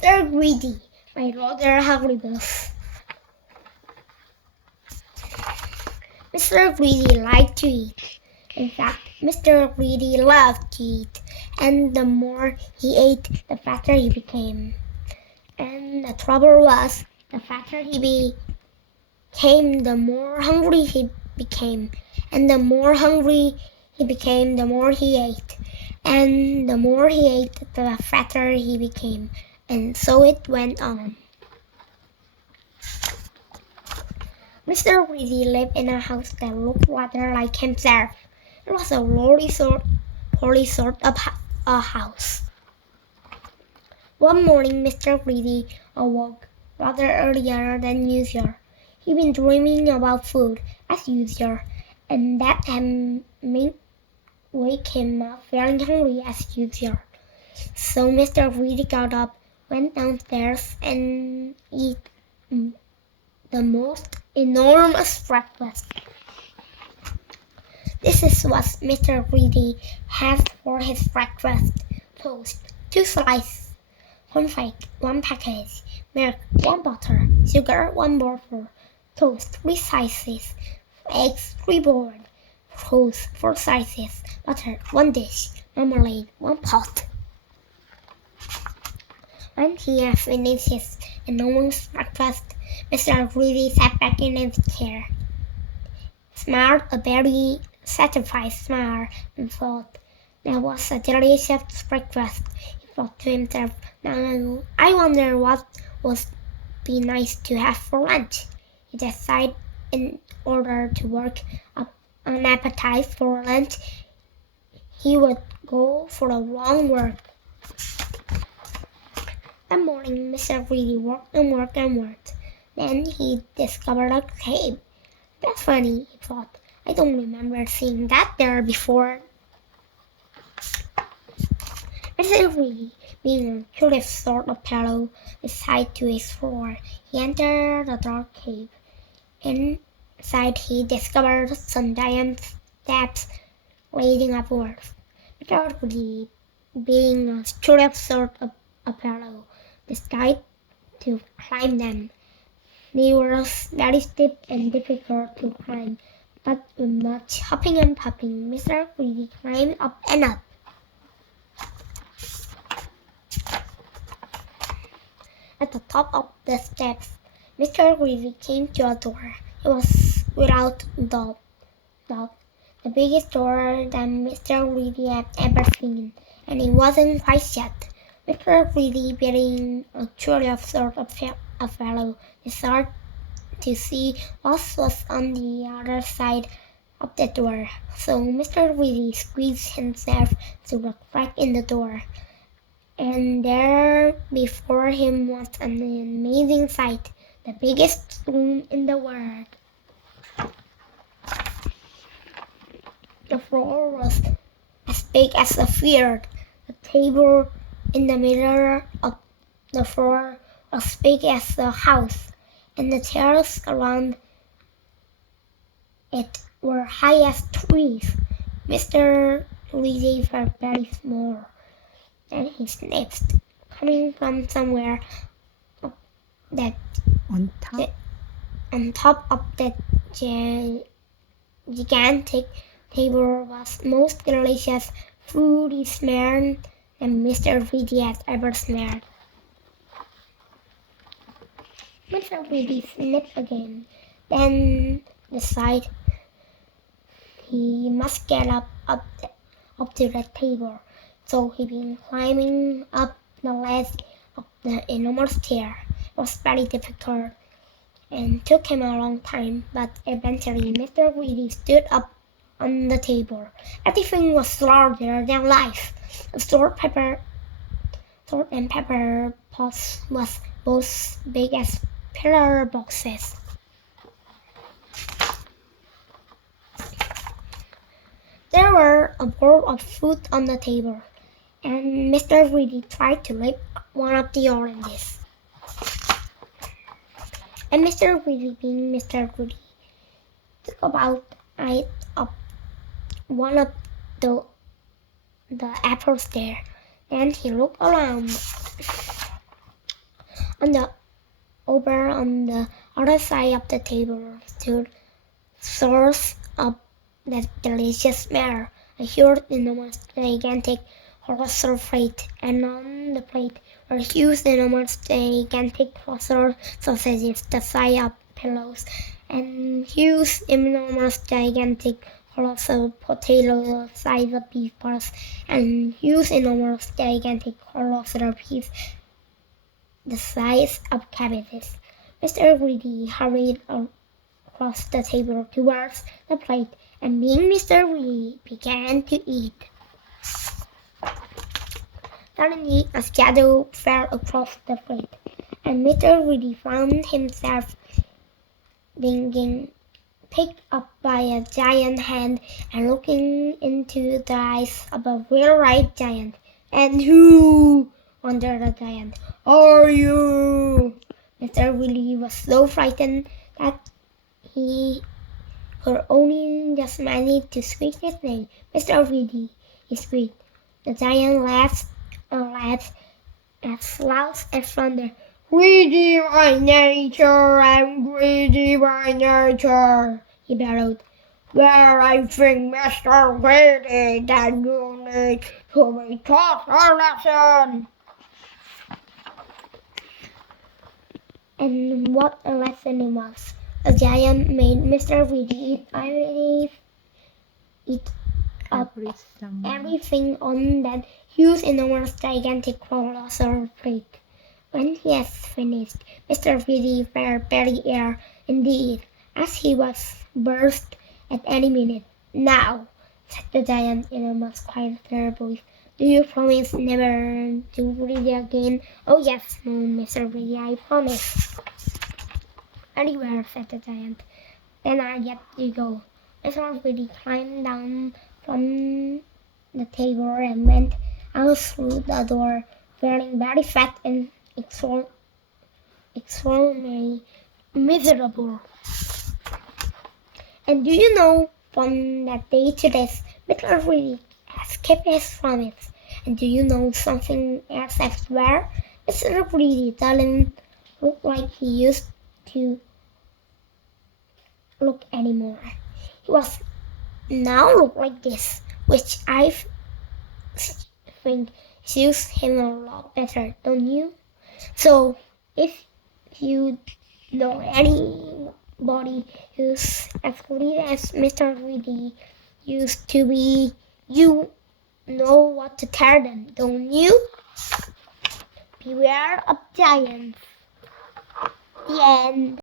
Mr. Greedy by Roger Hargreaves. Mr. Greedy liked to eat. In fact, Mr. Greedy loved to eat, and the more he ate, the fatter he became. And the trouble was, the fatter he became, the more hungry he became. And the more hungry he became, the more he ate. And the more he ate, the fatter he became. And so it went on. Mr. Greedy lived in a house that looked rather like himself. It was a poorly sort of a house. One morning, Mr. Greedy awoke rather earlier than usual. He'd been dreaming about food, as usual, and that had made wake him up feeling hungry as usual. So Mr. Greedy got up, went downstairs, and ate the most enormous breakfast. This is what Mr. Greedy had for his breakfast: toast, 2 slices, cornflakes, 1 package, milk, 1 butter, sugar, 1 bottle, toast, 3 slices, eggs, 3 boiled, toast, 4 slices, butter, 1 dish, marmalade, 1 pot. When he had finished his enormous breakfast, Mr. Greedy sat back in his chair, smiled a very satisfied smile, and thought, "That was a delicious breakfast." He thought to himself, "Now I wonder what would be nice to have for lunch." He decided, in order to work up an appetite for lunch, he would go for a long walk. That morning, Mr. Greedy worked and worked and worked. Then he discovered a cave. "That's funny," he thought. "I don't remember seeing that there before." Mr. Greedy, being a curious sort of fellow, decided to explore. He entered the dark cave. Inside he discovered some giant steps leading upwards. Mr. Greedy, being a curious sort of a fellow, decided to climb them. They were very steep and difficult to climb, but with much hopping and popping, Mr. Greedy climbed up and up. At the top of the steps, Mr. Greedy came to a door. It was without doubt the biggest door that Mr. Greedy had ever seen, and it wasn't quite shut. Mr. Greedy, being a curious sort of a fellow, decided to see what was on the other side of the door. So Mr. Greedy squeezed himself through a crack in the door, and there before him was an amazing sight, the biggest room in the world. The floor was as big as a field. The table in the middle of the floor was as big as a house, and the chairs around it were high as trees. Mr. Greedy felt very small, and he sniffed, coming from somewhere up that on top of that gigantic table was most delicious food he smelled that Mr. Greedy had ever smelled. Mr. Greedy sniffed again, then decided he must get up to the table. So he began climbing up the ledge of the enormous chair. It was very difficult and took him a long time, but eventually Mr. Greedy stood up on the table. Everything was larger than life. The salt and pepper pots was both big as pillar boxes. There were a bowl of fruit on the table, and Mr. Greedy tried to lick one of the oranges. And Mr. Greedy, being Mr. Greedy, took about ate up one of the apples there. Then he looked around. On the on the other side of the table stood source of that delicious smell, a huge, enormous, gigantic colossal plate, and on the plate were huge, enormous, gigantic colossal sausages the size of pillows, and huge, enormous, gigantic colossal potatoes the size of beef balls, and huge, enormous, gigantic colossal peas the size of cabbages. Mr. Greedy hurried across the table towards the plate, and being Mr. Greedy began to eat. Suddenly a shadow fell across the plate, and Mr. Greedy found himself being picked up by a giant hand and looking into the eyes of a real right giant. "And who," wondered the giant, "are you?" Mr. Willy was so frightened that he could only just manage to squeak his name. "Mr. Willy," he squeaked. The giant laughed as loud as thunder. "Greedy by nature, I'm greedy by nature," he bellowed. "Well, I think, Mr. Greedy, that you need to be taught a lesson." And what a lesson it was! The giant made Mr. Greedy eat up everything on that huge, enormous, gigantic, colossal plate. When he had finished, Mr. Greedy felt very ill indeed, as he was burst at any minute. "Now," said the giant in a much quieter voice, "do you promise never to greedy again?" "Oh yes, Mr. Greedy, I promise." "Very well," said the giant. "Then I'll let you go." Mr. Greedy climbed down from the table and went out through the door, feeling very fat and extraordinarily miserable. And do you know, from that day to this, Mr. Greedy has kept his promise. And do you know something else as well? Mr. Greedy doesn't look like he used to look anymore. He was now look like this, which I think suits him a lot better, don't you? So, if you know anybody who's as greedy as Mr. Greedy used to be, you know what to tell them, don't you? Beware of giants. The end.